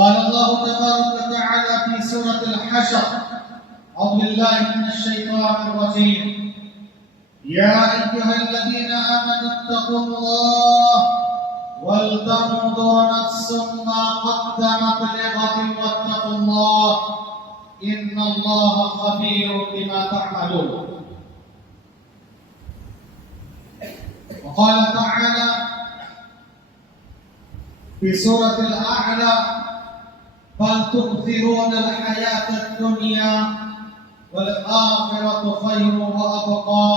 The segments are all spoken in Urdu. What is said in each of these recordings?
قال الله تبارك وتعالى في سورة الحشر: أعوذ بالله من الشيطان الرجيم. يا أيها الذين آمنوا اتقوا الله ولتنظر نفس ما قدمت لغد واتقوا الله إن الله خبير بما تعملون. وقال تعالى في سورة الأعلى: بل تؤثرون الحياة الدنيا والآخرة خير وأبقى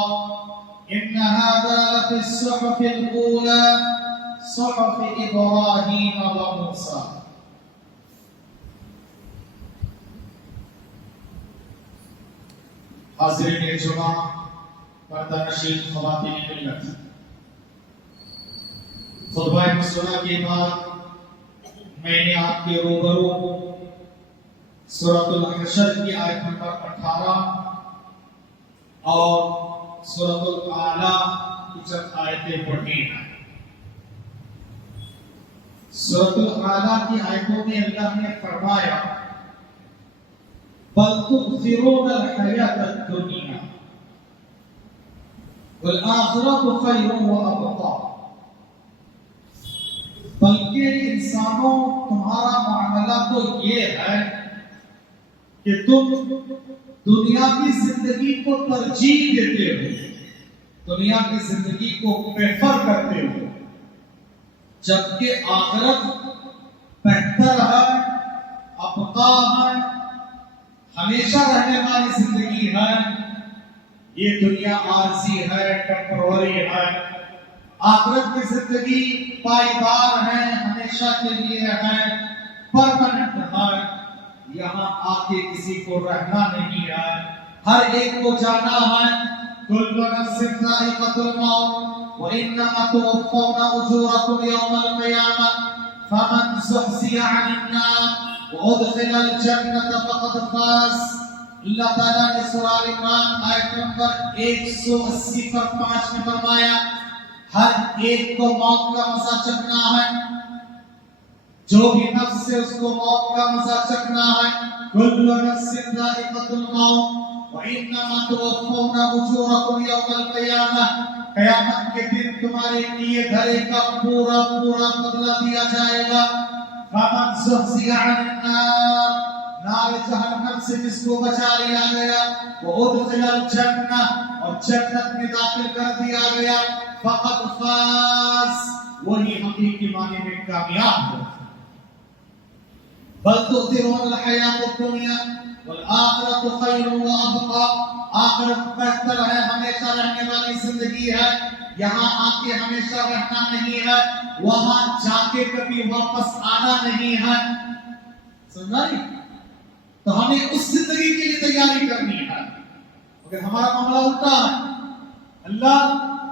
إن هذا لفي الصحف الأولى صحف إبراهيم وموسى. حاضرین جمعہ، پردہ نشین خواتین ملت، خطبہ مسئلہ کے بعد میں نے آپ کے روبرو سورۃ الحشر کی آیت نمبر 18 اور سورۃ الاعلی کی چند آیتیں پڑھی ہیں۔ سورۃ الاعلی کی آیتوں میں اللہ نے فرمایا: بل تؤثرون الحیاۃ الدنیا والآخرۃ خیر وابقیٰ، بلکہ انسانوں تمہارا معاملہ تو یہ ہے کہ تم دنیا کی زندگی کو ترجیح دیتے ہو، دنیا کی زندگی کو پریفر کرتے ہو، جبکہ آخرت بہتر ہے، ابقا ہے، ہمیشہ رہنے والی زندگی ہے۔ یہ دنیا عارضی ہے، ٹیمپروری ہے، آخرت کی زندگی پائیدار ہے، ہمیشہ کے لیے ہے، پرماننٹ ہے۔ یہاں آ کے کسی کو رہنا نہیں ہے، ہر ایک کو جانا ہے۔ کل نفس ذائقۃ الموت وانما توفون اجورکم یوم القیامہ فمن زحزح عن النار وادخل الجنۃ فقد فاز۔ اللہ تعالیٰ نے سورہ عمران آیت نمبر 180 پر 5 میں فرمایا: ہر ایک کو موت کا مزہ چکھنا ہے، جو بھی نفس سے اس کو موت کا مزہ چکھنا ہے۔ کل نفس ذائقۃ الموت وانما توفون اجورکم یوم القیامہ، قیامت کے دن تمہارے کیے دھرے کا پورا بدلہ دیا جائے گا۔ فمن زحزح عن النار، نار جہنم سے جس کو بچا لیا گیا، وادخل الجنہ، اور جنت میں داخل کر دیا گیا، فقد فاز، وہی حقیقی معنی میں کامیاب ہو۔ بل تؤثرون الحیاۃ الدنیا والآخرۃ خیر وابقیٰ، آخرت بہتر ہے، ہمیشہ رہنے والی زندگی ہے، یہاں آ کے ہمیشہ رہنا نہیں ہے، وہاں جا کے کبھی واپس آنا نہیں ہے۔ سمجھا نہیں؟ تو ہمیں اس زندگی کے لیے تیاری کرنی ہے، مگر ہمارا معاملہ الٹا ہے۔ اللہ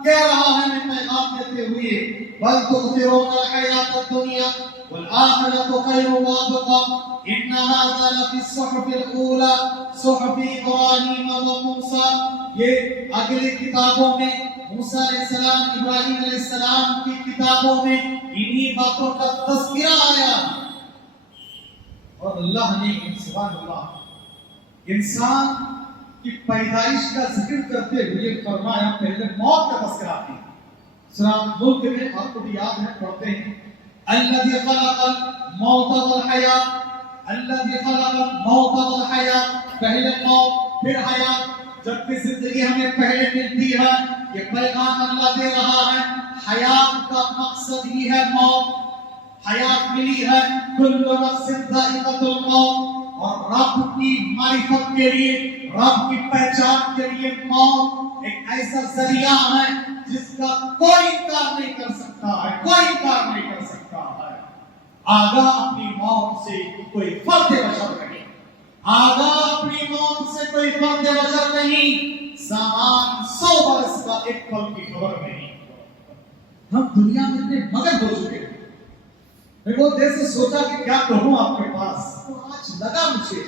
کہہ رہا ہے میں پیغام دیتے ہوئے: بل تؤثرون الحیاۃ الدنیا والآخرۃ خیر وابقیٰ ان ھذا لفی الصحف الاولی صحف ابراہیم وموسیٰ، یہ اگلی کتابوں میں موسیٰ علیہ السلام، ابراہیم علیہ السلام کی کتابوں میں انہی باتوں کا تذکرہ آیا۔ اور اللہ نے سبحان اللہ انسان کی پیدائش کا ذکر کرتے ہوئے فرمایا، پہلے موت کا تذکرہ کیا۔ سورۃ ملک میں آپ کو بھی یاد ہے، پڑھتے ہیں: الذی خلق الموت والحیات، الذی خلق الموت والحیات، پہلے موت پھر حیات۔ جبکہ زندگی ہمیں پہلے ملتی ہے، یہ پیغام اللہ دے رہا ہے، حیات کا مقصد ہی ہے موت، حیات ملی ہے۔ کل نفس ذائقۃ الموت، اور رب کی معرفت کے لیے، رب کی پہچان کے لیے موت ایک ایسا ذریعہ ہے جس کا کوئی انکار نہیں کر سکتا ہے، کوئی انکار نہیں کر سکتا ہے۔ آگاہ اپنی موت سے کوئی فرد بشر نہیں، آگاہ اپنی موت سے کوئی فرد بشر نہیں، سامان 100 برس کا ایک پل کی خبر نہیں۔ ہم دنیا میں اتنے مگن ہو چکے ہیں، میں بہت دیر سے سوچا کہ کیا کہوں آپ کے پاس، تو آج لگا مجھے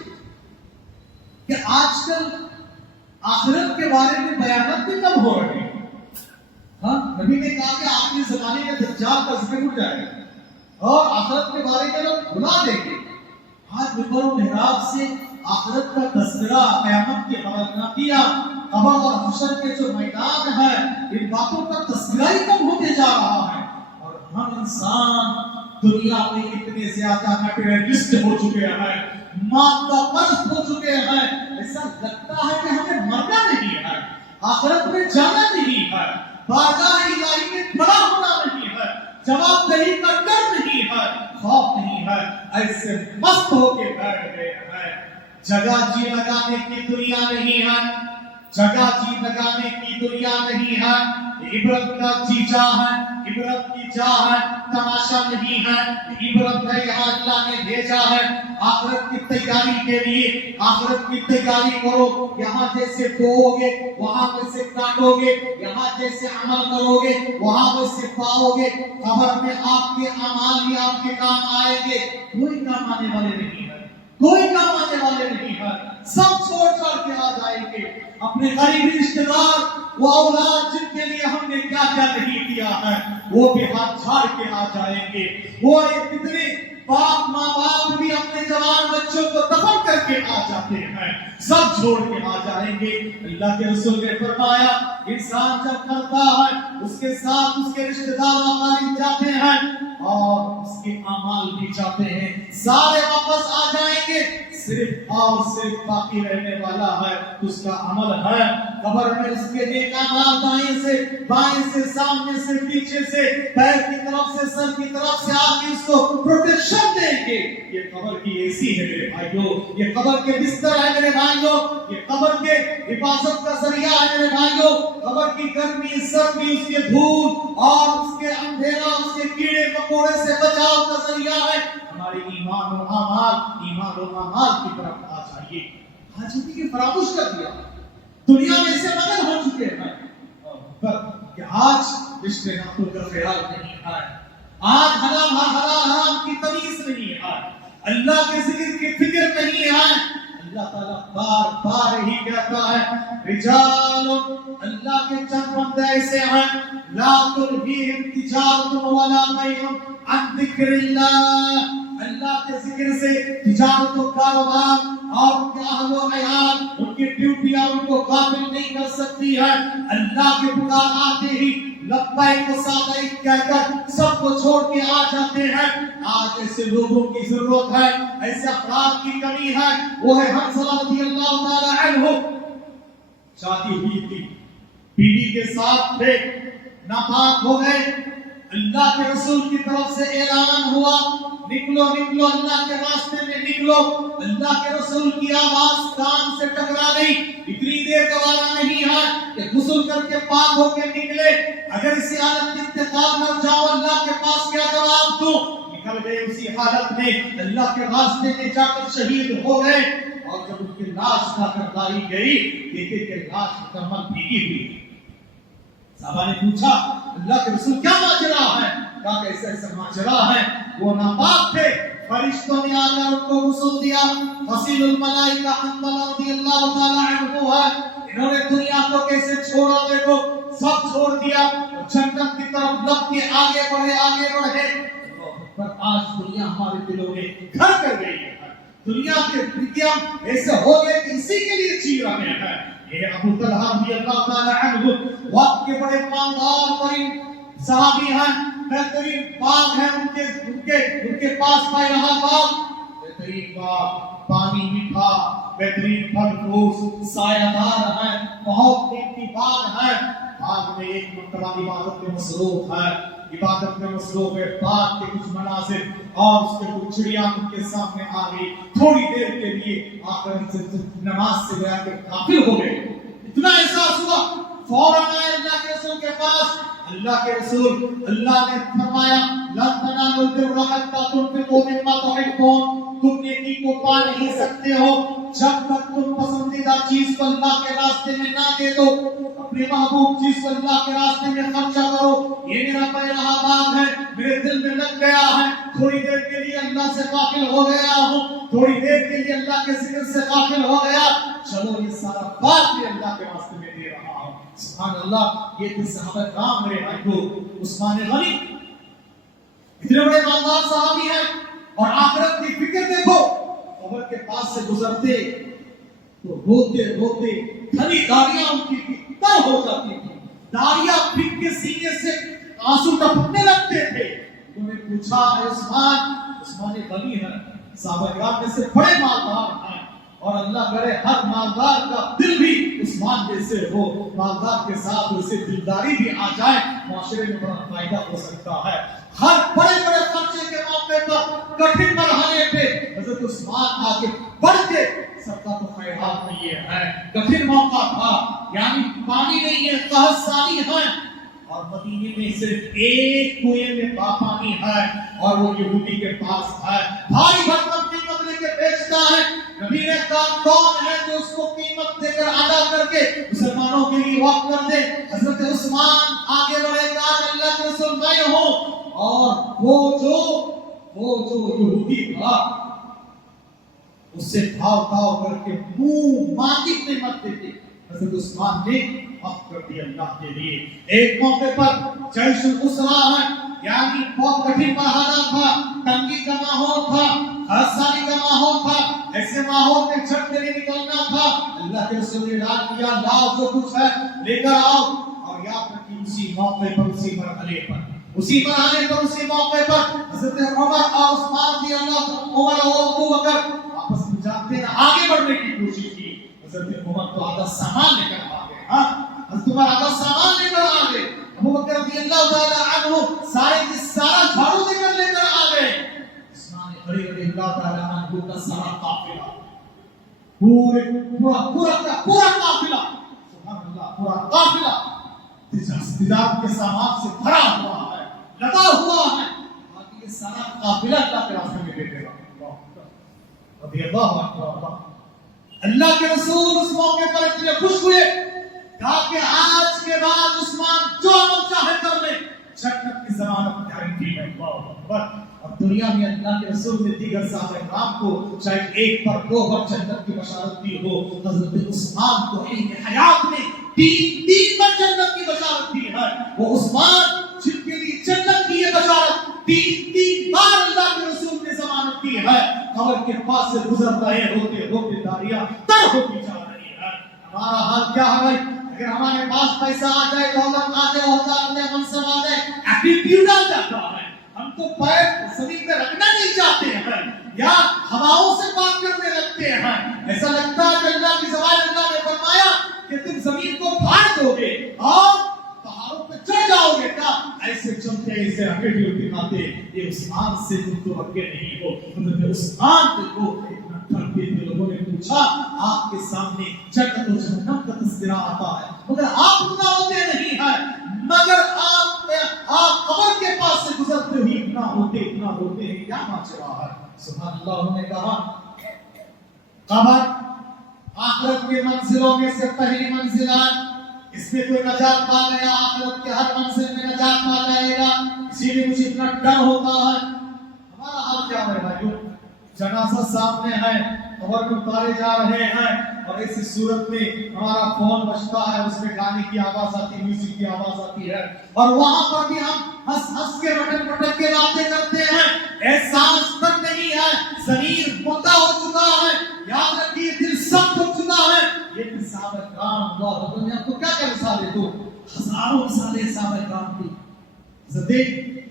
کہ آج کل آخرت کے بارے میں بیانات بھی کم ہو رہے ہیں۔ ہاں، نبی نے کہا کہ آخری زمانے میں دجال کا ذکر اٹھ جائے گا اور آخرت کے بارے میں لوگ بھلا دیں گے، آج ممبر و محراب سے آخرت کا تذکرہ، قیامت کی خبر نہ کیا، قبر اور حشر کے جو میدان ہے ان باتوں کا تذکرہ ہی کم ہوتے جا رہا ہے. اور ہم انسان دنیا میں اتنے زیادہ میٹیریلسٹ ہو چکے ہیں، مادہ پرست ہو چکے ہیں، ایسا لگتا ہے کہ ہمیں مرنا نہیں ہے، آخرت میں جانا نہیں ہے، بارگاہ الہی میں کھڑا ہونا نہیں ہے، جواب دہی کا ڈر نہیں ہے، خوف نہیں ہے، ایسے مست ہو کے بیٹھ گئے ہیں. جگہ جی لگانے کی دنیا نہیں ہے، جگہ جی لگانے کی دنیا نہیں ہے، عبرت کا جی جا ہے، عبرت کی جا ہے، تماشا نہیں ہے. عبرت ہے یہاں اللہ نے بھیجا ہے آخرت کی تیاری کے لیے. آخرت کی تیاری کرو، یہاں جیسے بوؤ گے وہاں جیسے کاٹو گے، یہاں جیسے عمل کرو گے وہاں جیسے پاؤ گے. قبر میں آپ کے اعمال ہی آپ کے کام آئیں گے. کوئی کام آنے والے نہیں ہے، کوئی کام آنے والے نہیں ہے. سب چھوڑ چھاڑ کے آ جائیں گے. اپنے قریبی رشتہ دار، وہ اولاد جن کے لیے ہم نے کیا کیا نہیں کیا ہے، وہ بھی ہاتھ جھاڑ کے آ جائیں گے. وہ کتنے باپ ماں باپ بھی اپنے جوان بچوں کو دفن کر کے آ جاتے ہیں، سب چھوڑ کے آ جائیں گے. اللہ کے رسول نے فرمایا انسان جب مرتا ہے اس کے ساتھ اس کے رشتہ دار اقارب جاتے ہیں اور اس کے اعمال بھی جاتے ہیں، سارے واپس آ جائیں گے. صرف اور صرف باقی رہنے والا ہے اس کا عمل ہے. قبر میں اس کے نیک اعمال دائیں سے بائیں سے سامنے سے پیچھے سے پیر کی طرف سے سر کی طرف سے آگے اس کو پروٹیکشن دیں گے. یہ قبر کی ایسی ہے میرے بھائیوں، یہ قبر کے بستر ہے میرے بھائیوں، یہ قبر کے حفاظت کا ذریعہ ہے میرے بھائیوں. قبر کی گرمی سردی، اس کے دھول اور اس کے اندھیرا، اس کے کیڑے مکوڑے سے بچاؤ کا ذریعہ ہے. ہماری ایمان و اعمال کی طرف آ جائیے. آج ہم فراموش کر دیا، دنیا میں سے مگن ہو چکے ہیں کہ آج رشتے ناطوں کا خیال نہیں ہے، آج حرام کی تمیز نہیں ہے، اللہ کے ذکر کی فکر نہیں ہے. اللہ تعالیٰ بار بار ہی کہتا ہے رجال، اللہ کے چند بندے ایسے ہیں لا تلہیہم تجارت ولا بیع عن ذکر اللہ. اللہ کے ذکر سے تجارت و کاروبار اور ان کے اہل و عیال، ان کی ڈیوٹیاں ان کو غافل نہیں کر سکتی ہے. اللہ کے پکار آتے ہی لبیک و سعدیک کہہ کر سب کو چھوڑ کے آ جاتے ہیں. آج ایسے لوگوں کی ضرورت ہے، ایسے افراد کی کمی ہے. وہ ہے حنظلہ رضی اللہ تعالی عنہ، شادی ہوئی تھی، بیوی کے ساتھ تھے، ناپاک ہو گئے. اللہ کے رسول کی طرف سے اعلان ہوا نکلو نکلو، اللہ کے راستے میں نکلو. اللہ کے رسول کی آواز کان سے ٹکرا گئی. اتنی دیر گوارا نہیں ہے کہ غسل کر کے پاک ہو کے نکلے. اگر اسی حالت میں انتقال کر جاؤ اللہ کے پاس کیا جواب دوں؟ نکل گئے اسی حالت میں، اللہ کے راستے میں جا کر شہید ہو گئے. اور جب ان کی لاش لا کر لائی گئی دیکھے کہ لاش مکمل بھیگی ہوئی. صحابہ نے پوچھا اللہ کے رسول کیا ماجرا ہے؟ کہا کہ ایسا ایسا ماجرا ہے. وہ ناپاک تھے، فرشتوں نے آ کر ان کو غسل دیا. غسیل الملائکہ حنظلہ رضی اللہ تعالی عنہ ہے. انہوں نے دنیا کو کیسے چھوڑا، دیکھو سب چھوڑ دیا، جنت کی طرف لب کے آگے بڑھے. پر آج دنیا ہمارے دلوں میں گھر کر گئی ہے. دنیا کے فکر ایسے ہو گئے کہ اسی کے لیے جی رہے ہیں. یہ ابو طلحہ رضی اللہ تعالی عنہ وقت کے بڑے مالدار ترین صحابی ہیں، بہترین باغ ہیں ان کے پاس پائرہا باغ، بہترین باغ، پانی میٹھا، بہترین پھل فروٹ، سایہ دار ہیں، بہت قیمتی باغ ہے. باغ میں ایک مرتبہ عبادت میں مصروف ہے، عبادت میں مصروف ہے. باغ کے کچھ مناظر اور اس کے کچھ چڑیاں ان کے سامنے آ گئی. تھوڑی دیر کے لیے آخر نماز سے گیا کہ غافل ہو گئے. اتنا احساس ہوا، فوراً آئے اللہ کے رسول کے پاس. اللہ کے رسول، اللہ نے فرمایا لن تنالوا البر حتى تنفقوا مما تحبون. تم نیکی کو پا نہیں سکتے ہو جب تک تم پسندیدہ چیز کو اللہ کے راستے میں نہ دے دو. اپنے محبوب چیز کو اللہ کے راستے میں خرچہ کرو. یہ میرا پہلا باغ ہے، میرے دل میں لگ گیا ہے. تھوڑی دیر کے لیے اللہ سے غافل ہو گیا ہوں، تھوڑی دیر کے لیے اللہ کے ذکر سے غافل ہو گیا. چلو یہ سارا باغ بھی اللہ کے راستے میں دے رہا ہوں. سبحان اللہ. یہ تھے صحابہ کرام میرے بھائیو. عثمان غنی اتنے بڑے مالدار صحابی ہیں اور آخرت کی فکر دیکھو. کے پاس سے گزرتے تو روتے روتے خریداریاں ان کی تر ہو جاتی تھی، داڑیاں پھٹ کے سینے سے آنسو ٹپکنے لگتے تھے. انہوں نے پوچھا اے عثمان غنی ہے، صحابہ کرام میں سے بڑے مالدار ہیں، اور اللہ کرے ہر مالدار کا دل بھی عثمان جیسے ہو، مالدار کے ساتھ اسے دلداری بھی آ جائے، معاشرے میں بڑا فائدہ ہو سکتا ہے. ہر بڑے بڑے خرچے کے موقع پر، کٹھن مرحلے پہ حضرت عثمان آگے بڑھ کے سب کا خیرات کیے ہیں. کٹھن موقع تھا، یعنی پانی نہیں ہے، قحط سالی ہے، اور مدینے میں صرف ایک کنویں میں پانی ہے، اور وہ یہودی کے پاس ہے. بھائی بھرکم قیمت لے کے بیچتا ہے. نبی نے کہا کون ہے جو اس کو قیمت دے کر ادا کر کے مسلمانوں کے لیے وقف کر دے؟ حضرت عثمان آگے بڑھے گا، اللہ کے رسول میں ہوں. اور وہ جو یہودی تھا اس سے بھاؤ کر کے منہ مانگی قیمت دیتے. حضرت عثمان نے وقف کر دیا اللہ کے لیے. ایک موقع پر جیش الاسرا ہے، یعنی بہت کٹھن مرحلہ تھا، تنگی کا ماحول تھا، خرسانی کا ماحول تھا. ایسے ماحول میں جھٹ کے لیے نکلنا تھا. اللہ کے رسول نے اعلان کیا لاؤ جو کچھ ہے لے کر آؤ. اور یاد رکھیے اسی موقع پر، اسی مرحلے پر، اسی موقع پر حضرت عمر اور عثمان رضی اللہ عنہ، عمر اور ابو بکر آپس میں جانتے ہیں آگے بڑھنے کی کوشش کی. حضرت عمر تو آدھا سامان لے کر آ گئے، حضرت عمر آدھا سامان لے کر آ گئے. ابو بکر رضی اللہ تعالی عنہ سارا جھاڑو لے کر آ گئے. عثمان غنی رضی اللہ تعالی عنہ کا سارا قافلہ، پورا قافلہ، سبحان اللہ، پورا قافلہ تجارت کے سامان سے بھرا ہوا ہے، لدا ہوا ہے. باقی یہ سارا قافلہ اللہ کے راستے میں لے گا. رضی اللہ عنہ. اللہ کے رسول اس موقع پر اتنے خوش ہوئے کہا کہ آج کے بعد عثمان جو عمل چاہے کر لے، جنت کی ضمانت گارنٹی ہے. اللہ اکبر. اور دنیا میں اللہ کے رسول نے دیگر صحابہ کرام کو شاید ایک پر دو بار جنت کی بشارت دی ہو، حضرت عثمان کو حیات میں تین بار جنت کی بشارت دی ہے. وہ عثمان جن کے لیے جنت کی یہ بشارت تین بار اللہ کے رسول نے ضمانت دی ہے. قبر کے پاس سے گزر رہے ہوتے ہوتے داریاں تر ہوتی جا رہی ہے. ہمارا حال کیا ہے بھائی؟ اگر ہمارے پاس پیسہ آ جائے، دولت آ جائے، عہدہ آ جائے، منصب آ جائے، ایٹیٹیوڈ آ جاتا ہے. ہم تو پیر زمین پہ رکھنا نہیں چاہتے ہیں، یا ہواؤں سے بات کرنے لگتے ہیں. ایسا لگتا ہے کہ اللہ کی زبان، اللہ نے فرمایا کہ تم زمین کو پھاڑ دو گے اور پہاڑوں پہ چڑھ جاؤ گے. کیا ایسے چلتے ایسے ایٹیٹیوڈ دکھاتے؟ یہ عثمان سے تم تو رکھے نہیں ہو. حضرت عثمان کو اتنا ڈرتے تھے. لوگوں نے پوچھا آپ کے سامنے جنت و جہنم کا تذکرہ آتا ہے مگر آپ اتنا ہوتے نہیں ہیں، مگر آپ قبر کے پاس سے گزرتے ہوئے اتنا ہوتے ہیں، کیا ماجرا ہے؟ سبحان اللہ. انہوں نے کہا قبر آخرت کے منزلوں میں سے پہلی منزل ہے، اس میں کوئی نجات پا گیا آخرت کے ہر منزل میں نجات پا جائے گا. اسی لیے مجھے اتنا ڈر ہوتا ہے. ہمارا حال کیا ہے بھائیو؟ جنازہ سامنے ہے، قبر میں اتارے جا رہے ہیں، اور ایسی صورت میں ہمارا فون بجتا ہے، اس میں گانے کی آواز آتی، میوزک کی آواز آتی ہے، اور وہاں پر بھی ہم ہنس کے رٹک کے باتیں کرتے ہیں. احساس تک نہیں ہے، ضمیر مردہ ہو چکا ہے. یاد رکھیے دل سخت ہو چکا ہے. یہ پھر صحابہ کرام، اللہ دنیا کو کیا کیا مثالیں دو، ہزاروں مثالیں صحابہ کرام کی. حضرت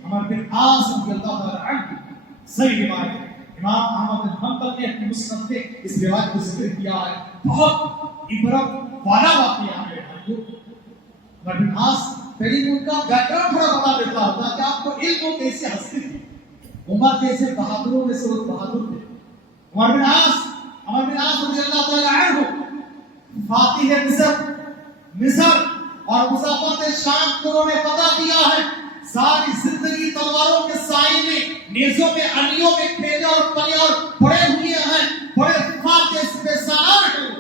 عمر بن عاص رضی اللہ تعالی عنہ، صحیح روایت ہے. امام احمد بن حنبل نے اپنی مسند میں اس روایت کو ذکر کیا ہے. بہت عبرت والا واقعہ ہے. عمر بن عاص پہلی ان کا بیک گراؤنڈ تھوڑا بتا دیتا ہوں تاکہ آپ کو علم ہو کیسے ہستی تھی. عمر جیسے بہادروں میں سے وہ بہادر تھے. عمر بن عاص رضی اللہ تعالی عنہ فاتح مصر اور مسافت شام کو انہوں نے فتح کیا ہے. ساری زندگی تلواروں کے سائے میں، نیزوں میں، انیوں میں کھیلے اور پلے اور پڑے ہوئے ہیں. بڑے فاتح سپہ سالار ہیں.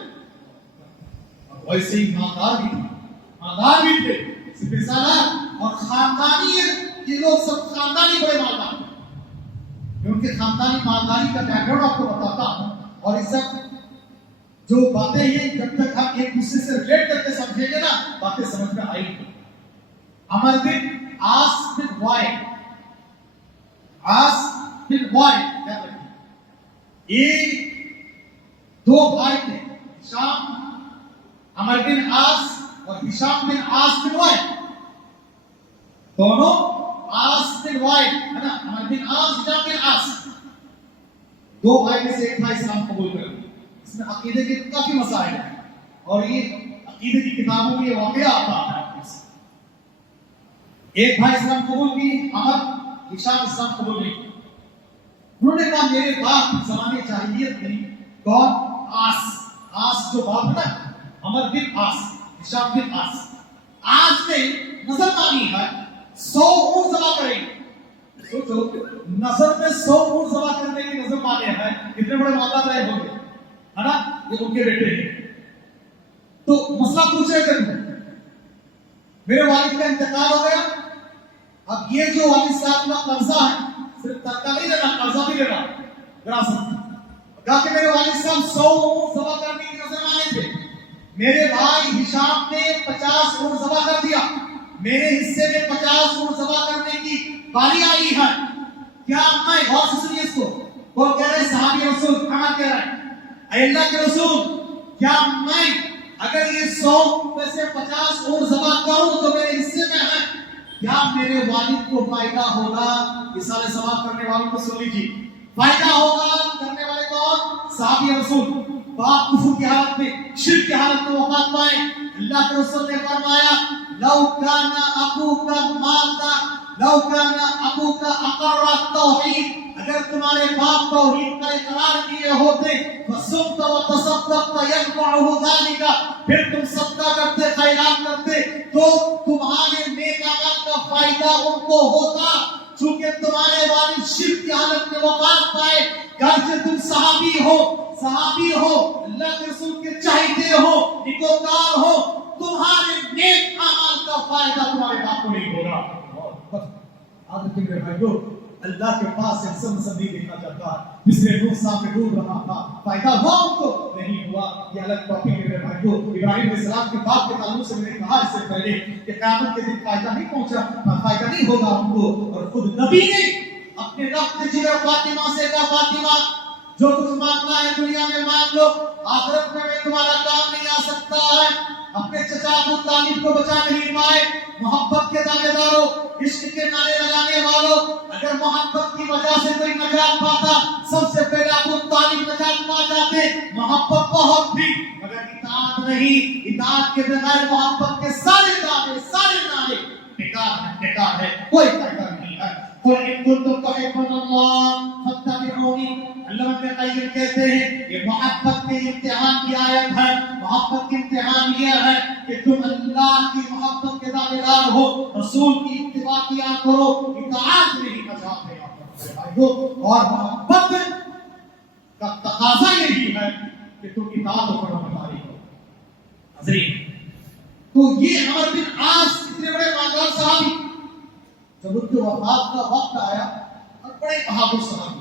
اور ویسے ہی مالدار بھی تھے سپہ سالار. اور خاندانی یہ لوگ سب خاندانی بڑے مالدار ہیں. میں ان کے خاندانی مالداری کا بیک گراؤنڈ آپ کو بتاتا ہوں. اور اس سب جو باتیں ہیں جب تک ہم ایک دوسرے سے ریلیٹ کر کے سمجھیں گے نا، باتیں سمجھ میں آئی گی. عمر بن عاص بن وائل، یہ دو بھائی تھے، ہشام عمر بن عاص اور ہشام بن عاص بن وائل، دونوں عاص بن وائل ہے نا، عمر بن عاص، ہشام بن عاص، دو بھائی میں سے ایک بھائی اسلام قبول کر لیا۔ اس میں عقیدے کے کافی مسائل ہیں اور یہ عقیدے کی کتابوں میں یہ واقعہ آتا ہے۔ ایک بھائی اسلام قبول کی، عمر، ہشام اسلام قبول نہیں، انہوں نے کہا میرے باپ زمانے جاہلیت میں کون؟ عاص جو باپ ہے نا، عمر بن عاص، ہشام بن عاص، آج نے نظر مانی ہے 100 اونٹ ذبح کریں گے۔ سوچو، نظر میں 100 اونٹ ذبح کرنے کی نظر مانے ہیں، اتنے بڑے معاملات رہے ہوں گے ہے نا، یہ ان کے بیٹے ہیں۔ تو مسئلہ پوچھے کہ میرے والد کا انتقال ہو گیا، اب یہ جو والد صاحب کا قرضہ ہے صرف ترکہ نہیں لینا، قرضہ بھی لینا وراثت۔ کہا کہ میرے والد صاحب 100 اونٹ ذبح کرنے کی نظر مانے تھے، میرے بھائی ہشام نے 50 اونٹ ذبح کر دیا، میرے حصے میں 50 اونٹ ذبح کرنے کی باری آئی ہے، کیا میں غور سے سنیے اس کو، وہ کہہ رہے صحابی رسول عمر کہہ رہے ہیں اے اللہ کے رسول، کیا میں اگر یہ 100 میں سے 50 اونٹ ذبح کروں تو میرے حصے میں ہے، کیا میرے والد کو فائدہ ہوگا؟ اس سارے سوال کرنے والوں کو سن لیجیے، فائدہ ہوگا کرنے والے کون؟ صحابی رسول۔ باپ کفر کی حالت میں، شرک کی حالت میں وفات پائے، اللہ کے رسول نے فرمایا لو کان ابوک ماتا، لو کان ابوک اقر التوحید، اگر تمہارے باپ توحید کا اقرار کیے ہوتے، فصمت وتصدقت ينفعه ذلك، پھر تم صدقہ کرتے، خیرات کرتے تو تمہارے نیک اعمال کا فائدہ ان کو ہوتا، چونکہ تمہارے والد شرک کی حالت میں وفات پائے، گرچہ تم صحابی ہو اللہ کے رسول کے چاہتے ہو، نیکوکار ہو، تمہارے نیک اعمال کا فائدہ تمہارے باپ کو نہیں ہوگا۔ آج کے میرے بھائیو، اللہ کے پاس انسان نہیں دیکھنا چاہتا، پچھلے 9 سال میں ڈوب رہا تھا، فائدہ ہوا ان کو نہیں ہوا، یہ الگ ٹاپک ہے میرے بھائیو۔ ابراہیم علیہ السلام کے باپ کے تعلق سے میں نے کہا اس سے پہلے کہ قیامت کے دن فائدہ نہیں پہنچا، فائدہ نہیں ہوگا ان کو، اور خود نبی نے اپنے رفت جگر فاطمہ سے کہا فاطمہ جو کچھ مانگنا ہے دنیا میں مانگ لو، آخرت میں تمہارا کام نہیں آ سکتا ہے۔ اپنے چچا ابو طالب کو بچا نہیں پائے، محبت کے دعوے داروں، عشق کے نعرے لگانے والوں، اگر محبت کی وجہ سے کوئی نجات پاتا سب سے پہلے ابو طالب نجات پا جاتے، محبت بہت تھی مگر اطاعت نہیں، اطاعت کے بغیر محبت کے سارے دعوے، سارے نعرے بیکار ہے، کوئی فائدہ نہیں ہے۔ قل ان کنتم تحبون اللہ فاتبعونی، علامہ ابن قیم کہتے ہیں یہ محبت کے امتحان کی آیت ہے، محبت کی امتحان یہ ہے کہ تم اللہ کی محبت کے دعوے دار ہو، رسول کی اتباع کیا کرو، اطاعت میں ہی نجات ہے اور محبت کا تقاضا یہی ہے کہ تم اطاعت و فرمانبرداری کرو۔ حضرین، تو یہ عمر بن عاص اتنے بڑے مالدار صحابی، جب ان کے وفات کا وقت آیا اور بڑے بہادر صحابی،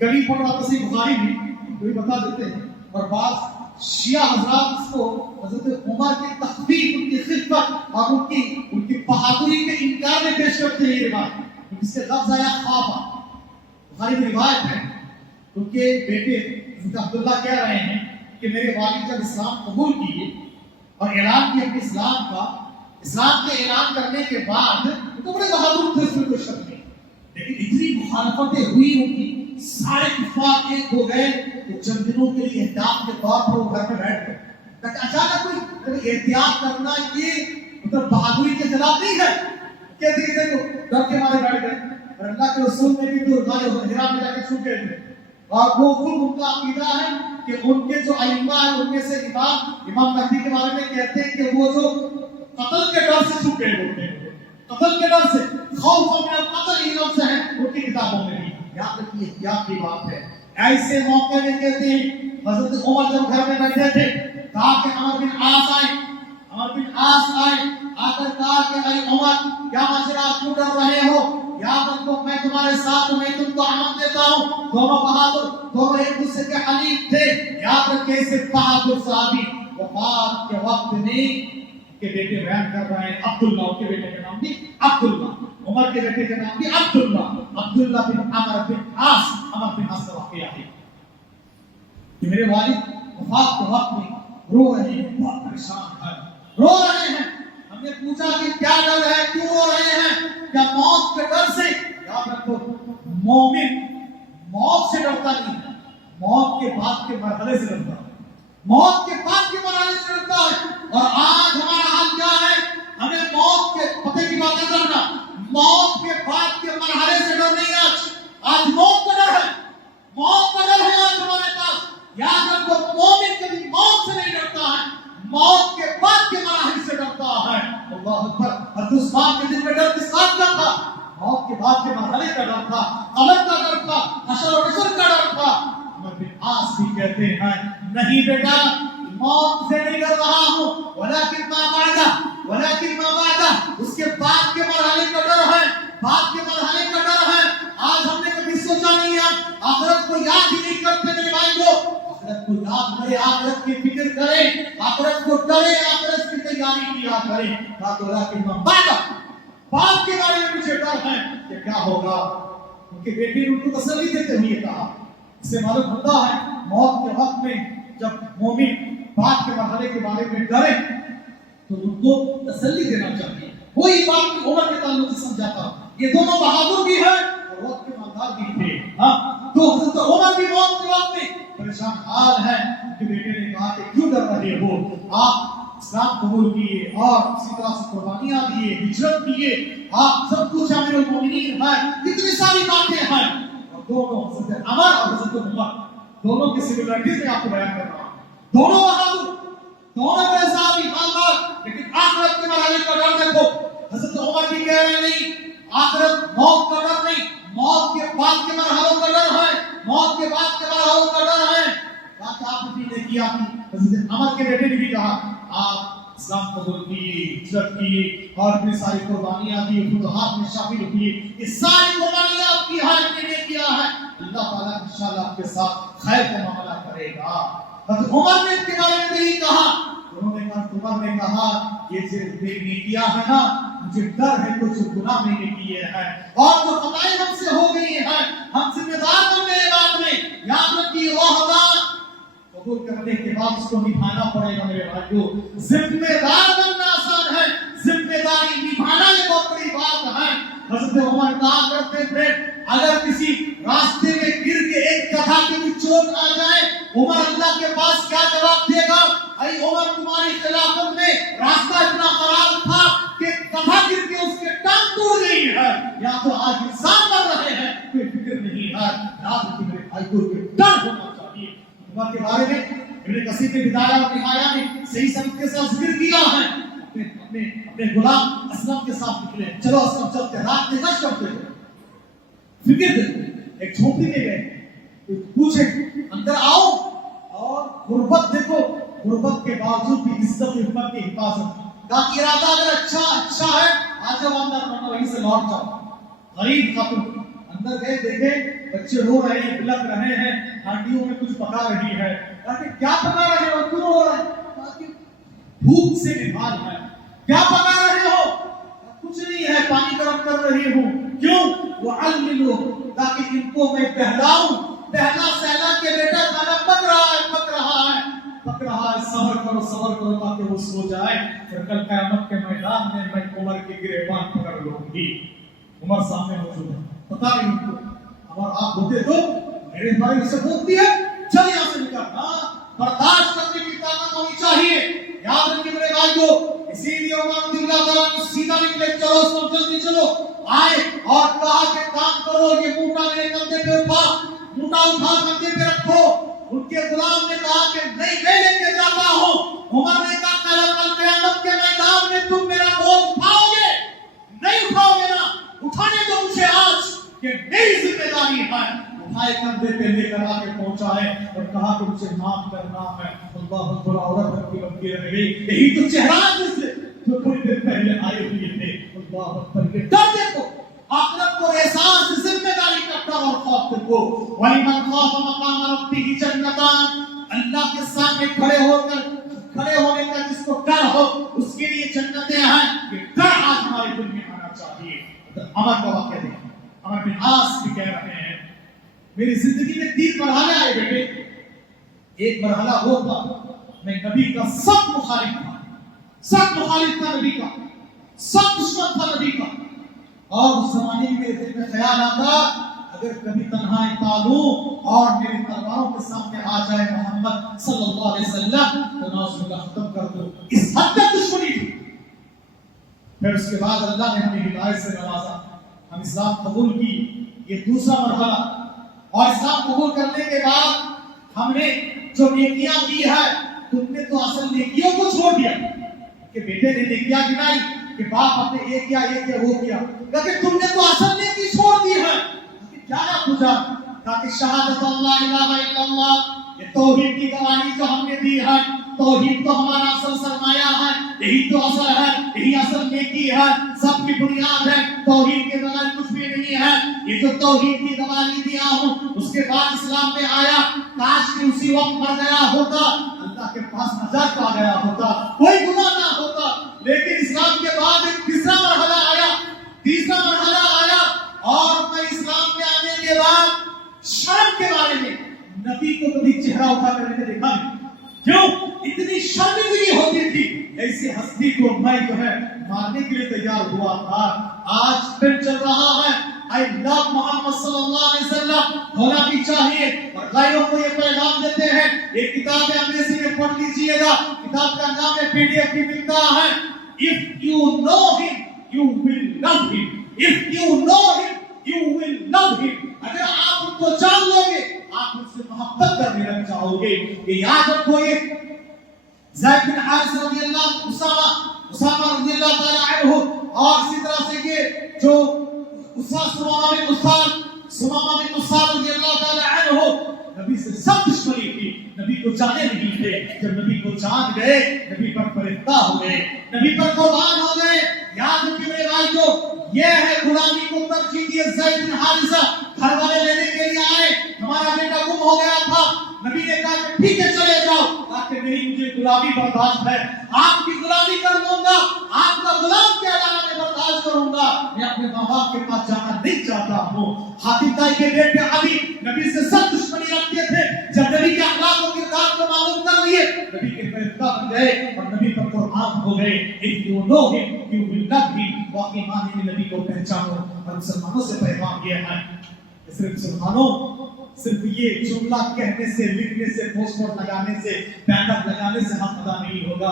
کبھی پڑھ رہا تھا صحیح بخاری میں، کوئی بتا دیتے ہیں، اور بعض شیعہ حضرات اس کو حضرت عمر کی تخفیف، ان کی خدمت اور ان کی بہادری کے انکار میں پیش کرتے ہیں یہ روایت، اس سے لفظ آیا خوابہ، بخاری میں روایت ہے، ان کے بیٹے حضرت عبداللہ کہہ رہے ہیں کہ میرے والد جب اسلام قبول کیے اور اعلان کیا اپنے اسلام کا، اسلام کے اعلان کرنے کے بعد تو بڑے بہادر تھے، اس میں کوئی شک نہیں، لیکن اتنی مخالفتیں ہوئی ان کی، سارے کفار ایک ہو گئے کہ چند دنوں کے لیے احتیاط کے طور پر وہ گھر میں بیٹھ گئے، لیکن اچانک کوئی احتیاط کرنا یہ مطلب بہادری کے خلاف نہیں ہے، کہتے ہیں دیکھو ڈر کے مارے بیٹھ گئے، اور اللہ کے رسول نے بھی تو حرا میں جا کے چھو گئے تھے، اور وہ خود ان کا عقیدہ ہے کہ ان کے جو ائمہ ہیں ان میں سے امام مہدی کے بارے میں کہتے ہیں کہ وہ جو قتل کے ڈر سے چھپ گئے ہوتے ہیں، قتل کے ڈر سے، خوف من القتل ہی لفظ ہے ان کی کتابوں میں بھی، یاد رکھیے احتیاط کی بات ہے۔ ایسے موقع میں کہتے ہیں حضرت عمر جب گھر میں بیٹھے تھے، کہا کہ عمر بن عاص آئے، آ کر کہا کہ اے عمر کیا ماجرا، کیوں ڈر رہے ہو، یاد رکھو میں تمہارے ساتھ ہوں، میں تم کو امن دیتا ہوں، دونوں بہادر، دونوں ایک دوسرے کے حلیف تھے، یاد رکھے صرف بہادر صحابی وفات کے وقت میں کے بیٹے بیان کر رہے ہیں، عبداللہ کے بیٹے کا نام بھی عبداللہ، عمر کے بیٹے کا نام بھی عبداللہ بن عمر بن عاص، عمر بن عاص کا واقعہ ہے۔ کہ میرے والد وفات کے وقت میں رو رہے ہیں، بہت پریشان ہیں، رو رہے ہیں. ہم نے پوچھا کہ کیا ڈر ہے، کیوں رو رہے ہیں؟ کیا موت کے ڈر سے؟ یاد رکھو مومن موت سے ڈرتا نہیں ہے، موت کے بعد کے مرحلے سے ڈرتا ہے، موت کے بعد کے مرحلے سے ڈرتا ہے. اور آج ہمارا حال کیا ہے؟ ہمیں موت کے پتہ کی بات کرنا، موت کے بعد کے مرحلے سے ڈر نہیں. آج موت کا ڈر ہے، موت کا ڈر ہے آج ہمارے پاس. یاد رکھو مومن کبھی موت سے نہیں ڈرتا ہے، موت کے بعد کے مراحل سے ڈرتا ہے. اللہ اکبر. اور اس بات کے دل میں ڈر کس بات کا تھا؟ موت کے بعد کے مرحلے کا ڈر تھا، قبر کا ڈر تھا، حشر و نشر کا ڈر تھا. عمر بن عاص بھی کہتے ہیں نہیں بیٹا موت سے نہیں ڈر رہا ہوں، ولکن ما بعدہ اس کے بعد کے مرحلے کا ڈر ہے، بعد کے مرحلے کا ڈر ہے. آج ہم نے کبھی سوچا نہیں ہے، آخرت کو یاد ہی نہیں کرتے میرے بھائی کو. آخرت کو یاد کرے، آخرت کی فکر کرے، آخرت کو ڈرے، آخرت کی تیاری کیا کرے. ولکن ما بعدہ بعد کے بارے میں مجھے ڈر ہے کہ کیا ہوگا. ان کے بیٹے نے ان کو تسلی دیتے ہوئے کہا، اس سے معلوم ہوتا ہے موت کے وقت میں جب مومن بعد کے مرحلے کے بارے میں ڈرے تو ان کو تسلی دینا چاہیے. وہی بات عمر کے تعلق سے سمجھاتا. یہ دونوں بہادر بھی ہیں اور وقت کے مالدار بھی تھے. تو حضرت عمر بھی موت کے وقت میں پریشان حال ہے. ان کے بیٹے نے کہا کہ کیوں ڈر رہے ہو؟ آپ اسلام قبول کیے اور اسی طرح سے قربانیاں دیے، ہجرت کیے، آپ سب کچھ امیر المومنین ہیں، کتنی ساری باتیں ہیں. اور دونوں حضرت عمر اور حضرت عمر دونوں کی سملیرٹیز میں آپ کو بیان کر رہا ہوں. دونوں بہادر، دونوں کے ساتھ ایماندار، لیکن آخرت کے مرحلے کا ڈر دیکھو. حضرت عمر بھی کہہ رہے نہیں آخرت موت کا ڈر نہیں، موت کے بعد کے مرحلوں کا ڈر ہے، موت کے بعد کے مرحلوں کا ڈر ہے. بات آپ نے کیا کہ حضرت عمر کے بیٹے نے بھی کہا آپ اسلام قبول کیے، ہجرت کیے اور اتنی ساری قربانیاں دی، فتوحات میں شامل ہوئے. یہ ساری قربانیاں آپ کی ہیں، کیا ہے. اللہ تعالیٰ انشاءاللہ آپ کے ساتھ خیر کا معاملہ کرے گا. حضرت عمر نے اس کے بارے میں نہیں کہا. انہوں نے کہا، عمر نے کہا یہ جو کیا ہے نا، مجھے ڈر ہے کچھ گناہ میں نے کیے ہیں اور جو خطائیں ہم سے ہو گئی ہیں، ہم ذمہ دار بن گئے. بعد میں یاد رکھیے وعدہ قبول کرنے کے بعد اس کو نبھانا پڑے گا. میرے بھائیو ذمہ دار بننا آسان ہے، ذمہ داری نبھانا یہ بہت بڑی بات ہے. حضرت عمر کہا کرتے تھے اگر کسی راستے میں گر کے ایک گدھا کی بھی چوٹ آ جائے، عمر اللہ کے پاس کیا جواب دے گا؟ اے عمر تمہاری خلافت میں راستہ اتنا خراب تھا کہ گدھا گر کے اس کے ٹانگ ٹوٹ گئی ہے، یا تو آج انسان مر رہے ہیں کوئی فکر نہیں ہے. یاد رکھیے میرے بھائی کو ڈر ہونا چاہیے. عمر کے بارے میں ابن کثیر کے بدایہ اور نہایہ میں صحیح سند کے ساتھ ذکر کیا ہے. اپنے غلام اسلم کے ساتھ نکلے، چلو اسلم چلتے، رات میں گشت کرتے تھے، فکر دیتے، ایک جھونپڑی میں گئے، پوچھے اندر آؤ. اور غربت دیکھو، غربت کے باوجود بھی عزت حکمت کی حفاظت. کہا کہ ارادہ اگر اچھا ہے آ جاؤ اندر، ورنہ وہیں سے لوٹ جاؤ. غریب خاتون اندر گئے، دیکھے بچے رو رہے ہیں، بلک رہے ہیں، ہانڈیوں میں کچھ پکا رہی ہے. کہا کہ کیا پکا رہے ہو، کیوں رو رہے ہیں؟ کہا کہ بھوک سے نڈھال ہے. کیا پکا رہے ہو؟ کچھ نہیں ہے، پانی گرم کر رہی ہوں. کیوں؟ وَعَلِّلُوا تاکہ ان کو میں بہلاؤں. بہلا سہلا کے بیٹا کھانا پک رہا ہے، صبر کرو تاکہ وہ سو جائے، پھر کل قیامت کے میدان میں میں عمر کی گریبان پکڑ لوں گی. عمر سامنے موجود ہے، پتا نہیں ان کو. اور آپ ہوتے تو میرے بھائی سے بولتی ہے چل یہاں سے نکل. برداشت کرنے کی طاقت ہونی چاہیے. یاد رکھیے میرے بھائی کو، اسی لیے عمر رضی اللہ تعالیٰ سیدھا نکلے، چلو سب جلدی چلو. آئے اور کہا کہ کام کرو، یہ موٹا میرے کندھے پہ اٹھا، موٹا اٹھا کندھے پہ رکھو. ان کے غلام نے کہا کہ نہیں میں لے کے جاتا ہوں. عمر نے کہا کل قیامت کے میدان میں تم میرا بوجھ اٹھاؤ گے؟ نہیں اٹھاؤ گے نا، اٹھانے دو مجھے آج کہ میری ذمہ داری ہے. اٹھائے کندھے پہ لے کر آ کے پہنچائے اور کہا کہ مجھے معاف کرنا ہے. اللہ اکبر. عورت کی بنتی رہے، یہی تو چہرہ جس جو تھوڑی دیر پہلے آئے ہوئے تھے. اللہ اکبر. کے ڈر دیکھو، آخرت کو احساس، ذمہ داری کا ڈر اور خوف دیکھو. وَلِمَنْ خَافَ مَقَامَ رَبِّهِ جَنَّتَانِ. اللہ کے سامنے کھڑے ہونے کا جس کو ڈر ہو اس کے لیے جنتیں ہیں. یہ ڈر آج ہمارے دل میں آنا چاہیے. عمر کا واقعہ دیکھیں. عمر بن عاص بھی کہہ رہے ہیں میری زندگی میں 3 مرحلے آئے بیٹے. ایک مرحلہ وہ تھا میں نبی کا سخت مخالف تھا، سخت مخالف تھا نبی کا، سخت دشمن تھا نبی کا، اور اس زمانے میں میرے دل میں خیال آتا اگر کبھی تنہا پالوں اور میرے تلواروں کے سامنے آ جائے محمد صلی اللہ علیہ وسلم تو ناؤز باللہ ختم کر دو، اس حد تک دشمنی تھی۔ پھر اس کے بعد اللہ نے ہمیں ہدایت سے نوازا، ہم اسلام قبول کی، یہ دوسرا مرحلہ، اور اسلام قبول کرنے کے بعد ہم نے جو نیکیاں کی ہے تم نے تو اصل نیکیوں کو چھوڑ دیا کہ بیٹے نے نیکیاں گنائی کہ باپ اپنے یہ کیا وہ کیا، لیکن تم نے تو اصل نیکی چھوڑ دی ہے۔ کیا ہے پوچھا تاکہ شہادت اللہ الہ الا اللہ، یہ توحید کی گواہی جو ہم نے دی ہے، توحید تو ہمارا اصل سرمایہ ہے، یہی تو اصل ہے، یہی اصل نیکی ہے، سب کی بنیاد ہے، توحید کے بغیر کچھ بھی نہیں ہے۔ یہ جو توحید کی گواہی دیا ہوں اس کے بعد اسلام میں آیا، کاش کہ اسی وقت مر گیا ہوتا، اللہ کے پاس نجات پا گیا ہوتا، کوئی گناہ نہ ہوتا، لیکن اسلام کے بعد ایک تیسرا مرحلہ آیا، تیسرا مرحلہ آیا، اور میں اسلام میں آنے کے بعد شرم کے بارے میں نبی کو کبھی چہرہ اٹھا کر میں نے دیکھا نہیں، کیوں؟ اتنی شرمندگی ہوتی تھی، ایسی ہستی کو میں جو ہے مارنے کے لیے تیار ہوا تھا۔ آج پھر چل رہا ہے I love محمد صلی اللہ علیہ وسلم ہونا بھی چاہیے، اور غیروں کو یہ پیغام دیتے ہیں، ایک کتاب ہے انگریزی میں پڑھ لیجئے گا، کتاب کا نام ہے PDF بھی ملتا ہے، If you know him you will love him, if you know him you will love him، اگر آپ ان کو جان لو گے آپ ان سے محبت کرنے لگ جاؤ گے۔ یہ یاد رکھو، یہ زید بن حارث رضی اللہ، اسامہ رضی اللہ تعالی عنہ، اور اسی طرح سے یہ جو سمامہ بن اسال رضی اللہ تعالی عنہ، نبی سے سب دشمنی تھی، نبی کو جانے نہیں تھے، جب نبی کو جان گئے نبی پر فرشتہ ہوئے، نبی پر قربان ہو گئے۔ یاد رکھیے میرے بھائیو، یہ ہے غلامی کو ترجیح دیے۔ زید بن حارثہ گھر والے لینے کے لیے آئے، ہمارا بیٹا گم ہو گیا تھا، نبی نے کہا کہ ٹھیک ہے چلے جاؤ، تاکہ نہیں مجھے غلامی برداشت ہے، آپ کی غلامی کر لوں گا، آپ کا غلام کیا جانا میں برداشت کروں گا، میں اپنے ماں باپ کے پاس جانا نہیں چاہتا ہوں۔ حاتم طائی کے بیٹے علی نبی سے سخت دشمنی رکھتے تھے، جب نبی کے اخلاق و کردار کو معلوم کر لیے نبی کے فرشتہ بن گئے اور نبی پر قربان ہو گئے۔ If you know him you will love him، واقعی معنی میں نبی کو پہچانو۔ اور مسلمانوں سے پیغام یہ ہے، صرف مسلمانوں صرف یہ جملہ کہنے سے، لکھنے سے، پوسٹر لگانے سے، بینر لگانے سے حق ادا نہیں ہوگا۔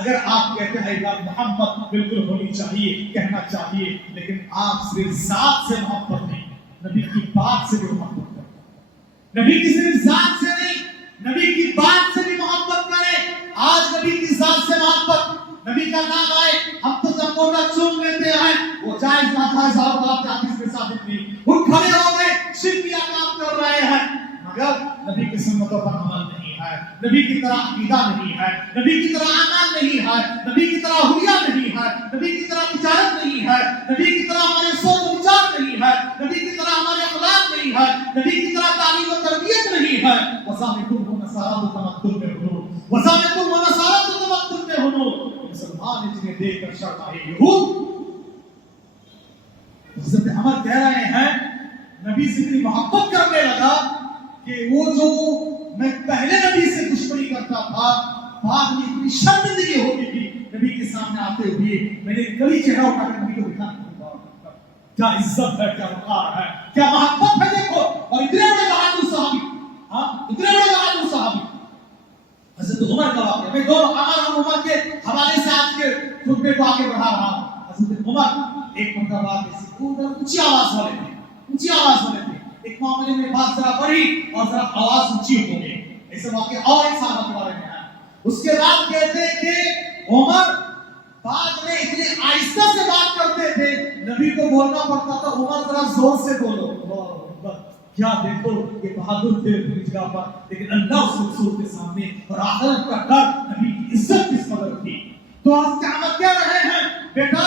اگر آپ کہتے ہیں اللہ محمد، بالکل ہونی چاہیے، کہنا چاہیے، لیکن آپ صرف ذات سے محبت نہیں، نبی کی بات سے بھی محبت کریں، نبی کی صرف ذات سے نہیں، نبی کی بات سے بھی محبت کریں۔ آج نبی کی ذات سے محبت، نبی کا نام آئے ہم تو زمانہ چوم لیتے ہیں، وہ جائز نہ جائز اور بات حدیث میں ثابت نہیں، وہ کھڑے ہو گئے شرکیہ کام کر رہے ہیں، مگر نبی کی سنتوں پر عمل نہیں ہے، نبی کی طرح عقیدہ نہیں ہے، نبی کی طرح اعمال نہیں ہے، نبی کی طرح حلیہ نہیں ہے، نبی کی طرح تجارت نہیں ہے، نبی کی طرح ہمارے سوچ و وچار نہیں ہے، نبی کی طرح ہمارے اخلاق نہیں ہے، نبی کی طرح تعلیم و تربیت نہیں ہے۔ وَزَامِكُمْ وَنَصَارَىٰ تَمَدُّنْ مِنْ هُنُورٍ، وَزَامِكُمْ وَنَصَارَىٰ تَمَدُّنْ مِنْ هُنُورٍ، مسلمان جنہیں دیکھ کر شرمائے یہود۔ حضرت عمر کہہ رہے ہیں نبی سے اتنی محبت کرنے لگا کہ وہ جو میں پہلے نبی سے دشمنی کرتا تھا بعد میں اتنی شرمندگی ہوتی تھی نبی کے سامنے آتے ہوئے، میں نے کبھی چہرہ اٹھا کر نبی کو دکھا نہیں، کیا عزت ہے، کیا وقار ہے، کیا محبت ہے، دیکھو۔ اور اتنے بڑے بہادر صحابی، اتنے بڑے بہادر صحابی، حضرت عمر کا واقعہ میں دو عمر کے حوالے سے آج کے خطبے کو آگے بڑھا رہا ہوں۔ حضرت عمر ایک مرتبہ اونچی آواز والے تھے، اونچی آواز والے تھے، ایک معاملے میں بات ذرا بڑھی اور ذرا آواز اونچی ہو گئی، ایسے واقعہ اور ایک صحابہ کے بارے میں ہے۔ اس کے بعد کہتے ہیں کہ عمر بعد میں اتنے آہستہ سے بات کرتے تھے، نبی کو بولنا پڑتا تھا عمر ذرا زور سے بولو۔ کیا دیکھو یہ بہادر تھے اپنی جگہ پر، لیکن اللہ اس رسول کے سامنے اور آخرت کا ڈر، نبی کی عزت کس قدر تھی۔ تو آپ کیا کہہ رہے ہیں بیٹا،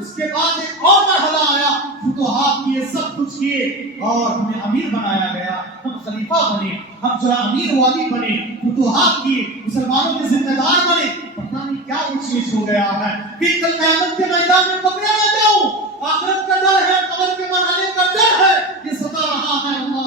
اس کے بعد ایک اور مرحلہ آیا، فتوحات کیے، سب کچھ کیے، اور ہمیں امیر بنایا گیا، ہم خلیفہ بنے، ہم جو امیر والی بنے، فتوحات کیے، مسلمانوں کے ذمہ دار بنے، پتہ نہیں کیا کچھ چیز ہو گیا ہے کہ کل قیامت کے میدان میں پکڑا نہ جاؤں، آخرت کا ڈر ہے، قبر کے مرحلے کا ڈر ہے، یہ ستا رہا ہے۔ اللہ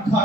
18,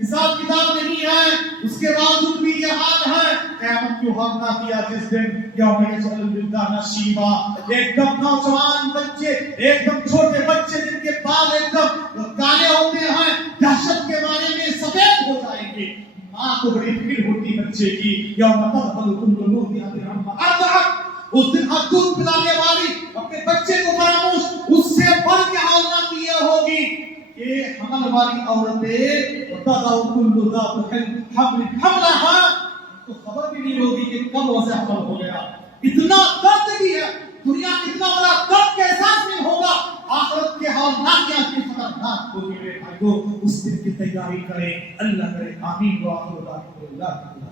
حساب کتاب نہیں ہے، اس کے باوجود بھی یہ حال ہے۔ قیامت کیوں ہونا کیا جس دن یوم یجعل الولدان شیبا، ایک دم نوجوان بچے، ایک دم چھوٹے بچے جن کے بال ایک دم کالے ہوتے ہیں، دہشت کے بارے میں سفید ہو جائیں گے۔ ماں کو بڑی فکر ہوتی بچے کی، یوم تدخل کل مرضعۃ عما ارضعت، اس دن ہر دودھ پلانے والی اپنے بچے کو فراموش اس سے بڑھ کے حال نہ کیا ہوگی کہ حمل والی عورتیں وتضع كل ذات حمل حملها، تو خبر بھی نہیں ہوگی کہ کب وضع حمل ہو گیا۔ اتنا درد بھی ہے، دنیا اتنا بڑا درد کا احساس نہیں ہوگا، آخرت کے حال نہ کیا کہ خطرناک ہوگی۔ میرے بھائیو اس دن کی تیاری کریں، اللہ کرے آمین۔ وآخر دعوانا